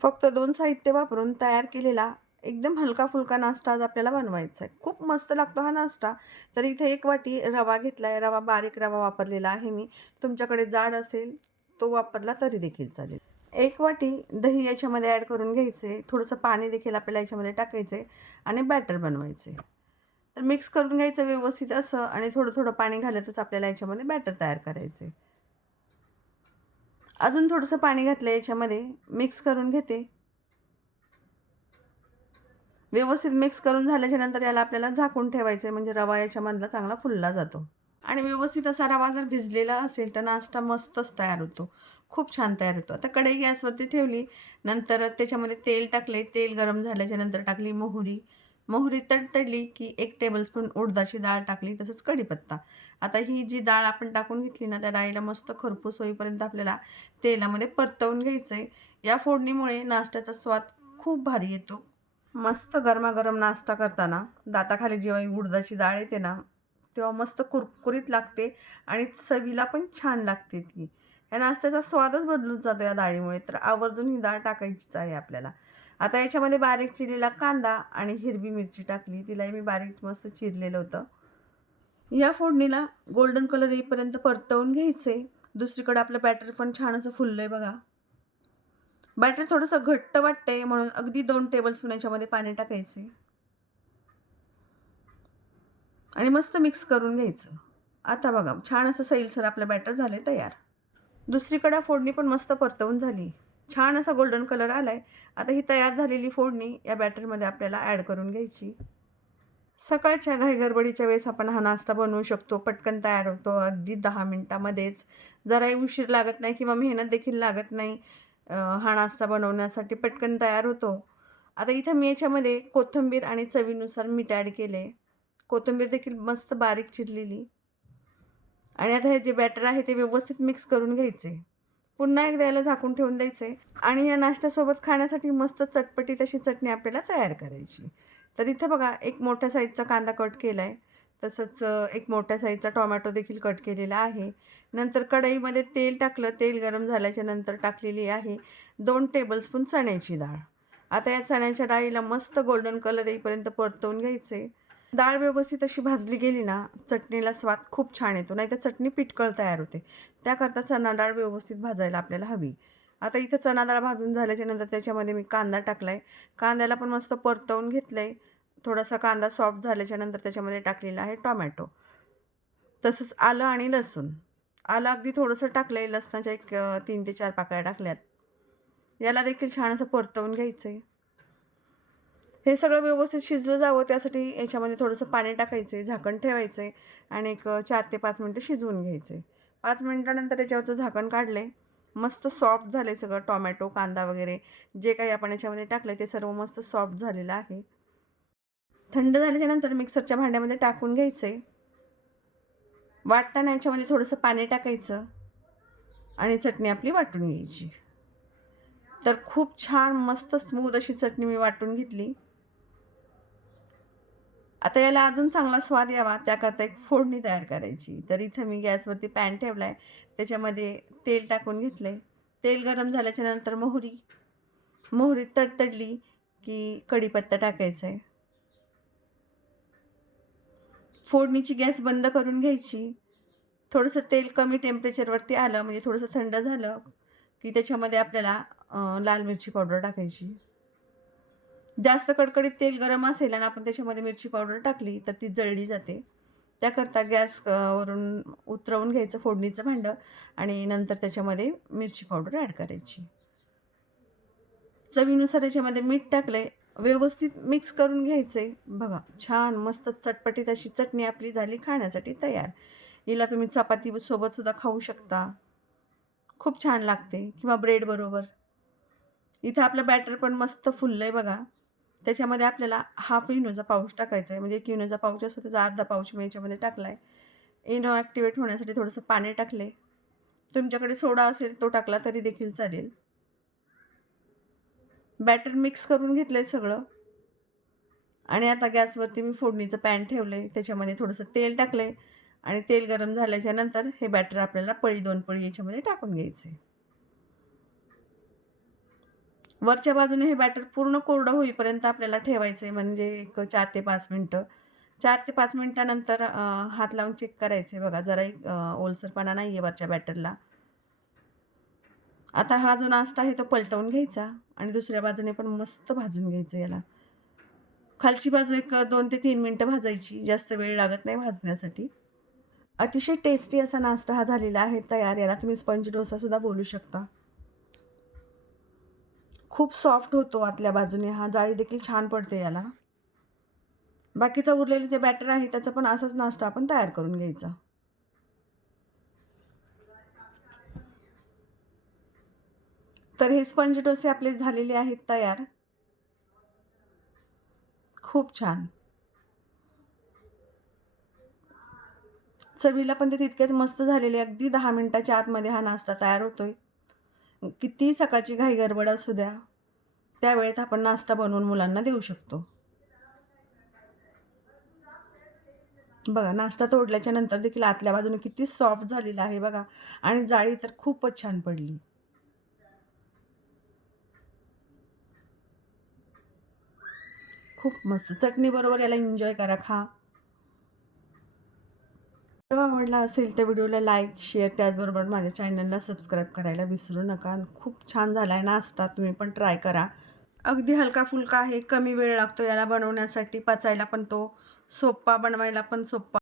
फक्त दोन साहित्य वापरून तयार केलेला एकदम हलका फुलका नाश्ता आज आपल्याला बनवायचा आहे. खूप मस्त लागतो हा नाश्ता. तर इथे एक वाटी रवा घेतला आहे रवा बारीक रवा वापरलेला आहे मी. तुमच्याकडे जाड असेल तो वापरला तरी देखील चालेल. एक वाटी दही याच्यामध्ये ॲड करून घ्यायचे. थोडंसं पाणी देखील आपल्याला याच्यामध्ये टाकायचं आहे आणि बॅटर बनवायचे. तर मिक्स करून घ्यायचं व्यवस्थित असं आणि थोडं थोडं पाणी घालतच आपल्याला याच्यामध्ये बॅटर तयार करायचे. अजून थोडंसं पाणी घातलं याच्यामध्ये. मिक्स करून घेते. व्यवस्थित मिक्स करून झाल्याच्यानंतर याला आपल्याला झाकून ठेवायचं आहे म्हणजे रवा याच्यामधला चांगला फुलला जातो. आणि व्यवस्थित असा रवा जर भिजलेला असेल तर नाश्ता मस्तच तयार होतो. खूप छान तयार होतो. आता कढई गॅसवरती ठेवली. नंतर त्याच्यामध्ये तेल टाकले तेल गरम झाल्याच्यानंतर टाकली मोहरी. मोहरी तडतडली की एक टेबलस्पून उडदाची डाळ टाकली तसंच कढीपत्ता. आता ही जी डाळ आपण टाकून घेतली ना त्या डाळीला मस्त खरपूस होईपर्यंत आपल्याला तेलामध्ये परतवून घ्यायचं आहे या फोडणीमुळे नाश्त्याचा स्वाद खूप भारी येतो. मस्त गरमागरम नाश्ता करताना दाताखाली जेव्हा ही उडदाची डाळ येते ना तेव्हा मस्त कुरकुरीत लागते आणि चवीला पण छान लागते ती. या नाश्त्याचा स्वादच बदलून जातो या डाळीमुळे तर आवर्जून ही डाळ टाकायचीच आहे आपल्याला. आता याच्यामध्ये बारीक चिरलेला कांदा आणि हिरवी मिरची टाकली. तिलाही मी बारीक मस्त चिरलेलं होतं. या फोडणीला गोल्डन कलर येईपर्यंत परतवून घ्यायचे. दुसरीकडे आपलं बॅटर पण छान असं फुललं आहे बघा. बॅटर थोडंसं घट्ट वाटतंय म्हणून अगदी दोन टेबलस्पून याच्यामध्ये पाणी टाकायचे. आणि मस्त मिक्स करून घ्यायचं. आता बघा छान असं सैलसर आपलं बॅटर झालं तयार. दुसरीकडं फोडणी पण मस्त परतवून झाली. छान असा गोल्डन कलर आला आहे आता ही तयार झालेली फोडणी या बॅटरमध्ये आपल्याला ॲड करून घ्यायची. सकाळच्या घाईगडबडीच्या वेळेस आपण हा नाश्ता बनवू शकतो. पटकन तयार होतो. अगदी दहा मिनटामध्येच. जराही उशीर लागत नाही किंवा मेहनत देखील लागत नाही हा नाश्ता बनवण्यासाठी पटकन तयार होतो. आता इथं मी याच्यामध्ये कोथिंबीर आणि चवीनुसार मीठ ॲड केले कोथिंबीर देखील मस्त बारीक चिरलेली. आणि आता हे जे बॅटर आहे ते व्यवस्थित मिक्स करून घ्यायचे. पुन्हा एकदा याला झाकून ठेवून द्यायचे आणि या नाश्त्यासोबत खाण्यासाठी मस्त चटपटी तशी चटणी आपल्याला तयार करायची. तर इथं बघा एक मोठ्या साईजचा कांदा कट केला आहे तसंच एक मोठ्या साईजचा टोमॅटो देखील कट केलेला आहे. नंतर कढईमध्ये तेल टाकलं तेल गरम झाल्याच्यानंतर टाकलेली आहे दोन टेबलस्पून चण्याची डाळ. आता या चण्याच्या डाळीला मस्त गोल्डन कलर येईपर्यंत परतवून घ्यायचे. डाळ व्यवस्थित अशी भाजली गेली ना चटणीला स्वाद खूप छान येतो. नाही तर चटणी पिटकळ तयार होते. त्याकरता चणा डाळ व्यवस्थित भाजायला आपल्याला हवी. आता इथं चणा डाळ भाजून झाल्याच्यानंतर त्याच्यामध्ये मी कांदा टाकला आहे कांद्याला पण मस्त परतवून घेतलं आहे थोडासा कांदा सॉफ्ट झाल्याच्यानंतर त्याच्यामध्ये टाकलेला आहे टॉमॅटो. तसंच आलं आणि लसूण. आलं अगदी थोडंसं टाकलं आहे लसणाच्या एक तीन ते चार पाकळ्या टाकल्यात. याला देखील छान असं परतवून घ्यायचं आहे हे सगळं व्यवस्थित शिजलं जावं त्यासाठी याच्यामध्ये थोडंसं पाणी टाकायचं आहे झाकण ठेवायचं आहे आणि एक चार ते पाच मिनटं शिजवून घ्यायचं आहे पाच मिनटानंतर याच्यावरचं झाकण काढले मस्त सॉफ्ट झाले सगळं टॉमॅटो कांदा वगैरे. जे काही आपण याच्यामध्ये टाकलं ते सर्व मस्त सॉफ्ट झालेलं आहे. थंड झाल्याच्यानंतर मिक्सरच्या भांड्यामध्ये टाकून घ्यायचं आहे वाटताना याच्यामध्ये थोडंसं पाणी टाकायचं आणि चटणी आपली वाटून घ्यायची. तर खूप छान मस्त स्मूद अशी चटणी मी वाटून घेतली. आता याला अजून चांगला स्वाद यावा त्याकरता एक फोडणी तयार करायची. तर इथं मी गॅसवरती पॅन ठेवला आहे त्याच्यामध्ये तेल टाकून घेतलं आहे तेल गरम झाल्याच्यानंतर मोहरी मोहरी तडतडली की कढीपत्ता टाकायचा आहे फोडणीची गॅस बंद करून घ्यायची. थोडंसं तेल कमी टेम्परेचरवरती आलं म्हणजे थोडंसं थंड झालं की त्याच्यामध्ये आपल्याला लाल मिरची पावडर टाकायची. जास्त कडकडीत तेल गरम असेल आणि आपण त्याच्यामध्ये मिरची पावडर टाकली तर ती जळली जाते. त्याकरता गॅस वरून उतरवून घ्यायचं फोडणीचं भांडं आणि नंतर त्याच्यामध्ये मिरची पावडर ॲड करायची. चवीनुसार याच्यामध्ये मीठ टाकले व्यवस्थित मिक्स करून घ्यायचे बघा छान मस्त चटपटीत अशी चटणी आपली झाली खाण्यासाठी तयार. हिला तुम्ही चपातीसोबतसुद्धा खाऊ शकता. खूप छान लागते. किंवा ब्रेड बरोबर. इथं आपलं बॅटर पण मस्त फुललं आहे बघा. त्याच्यामध्ये आपल्याला हाफ इनोचा पाऊच टाकायचा आहे. म्हणजे एक इनोचा पाऊच असतो त्याचा अर्धा पाऊच मी याच्यामध्ये टाकला आहे इनो ॲक्टिवेट होण्यासाठी थोडंसं पाणी टाकले. तुमच्याकडे सोडा असेल तो टाकला तरी देखील चालेल. बॅटर मिक्स करून घेतलं आहे सगळं. आणि आता गॅसवरती मी फोडणीचं पॅन ठेवलं आहे त्याच्यामध्ये थोडंसं तेल टाकलं आहे आणि तेल गरम झाल्याच्यानंतर हे बॅटर आपल्याला पळी दोन पळी याच्यामध्ये टाकून घ्यायचे वरच्या बाजूने हे बॅटर पूर्ण कोरडं होईपर्यंत आपल्याला ठेवायचं आहे म्हणजे एक चार ते पाच मिनटं. चार ते पाच मिनटानंतर हात लावून चेक करायचे बघा. जराही ओलसरपणा नाही आहे वरच्या बॅटरला आता हा जो नाश्ता आहे तो पलटवून घ्यायचा आणि दुसऱ्या बाजूने पण मस्त भाजून घ्यायचं याला. खालची बाजू एक दोन ते तीन मिनटं भाजायची. जास्त वेळ लागत नाही भाजण्यासाठी. अतिशय टेस्टी असा नाश्ता हा झालेला आहे. तयार याला तुम्ही स्पंज डोसासुद्धा बोलू शकता. खूप सॉफ्ट होतो आतल्या बाजूने. हा जाळी देखील छान पडते याला. बाकीचं उरलेलं जे बॅटर आहे त्याचा पण असाच नाश्ता आपण तयार करून घ्यायचा. तर हे स्पंज डोसे आपले झालेले आहेत तयार. खूप छान. चवीला पण ते तितकेच मस्त झालेले. अगदी दहा मिनिटाच्या आतमध्ये हा नाश्ता तयार होतोय. किती सकाळची घाई गडबड असू द्या त्यावेळेत आपण नाश्ता बनवून मुलांना देऊ शकतो. बघा नाश्ता तोडल्याच्या नंतर देखील आतल्या बाजूने किती सॉफ्ट झालेला आहे बघा आणि जाळी तर खूपच छान पडली. खूप मस्त. चटणीबरोबर याला एन्जॉय करा खा. आवडला असेल तर व्हिडिओला लाईक शेअर त्याचबरोबर माझ्या चॅनलला सबस्क्राईब करायला विसरू नका. खूप छान झाला आहे नाश्ता तुम्ही पण ट्राय करा. अगदी हलका फुलका आहे कमी वेळ लागतो याला बनवण्यासाठी पचायला पण तो सोप्पा बनवायला पण सोप्पा.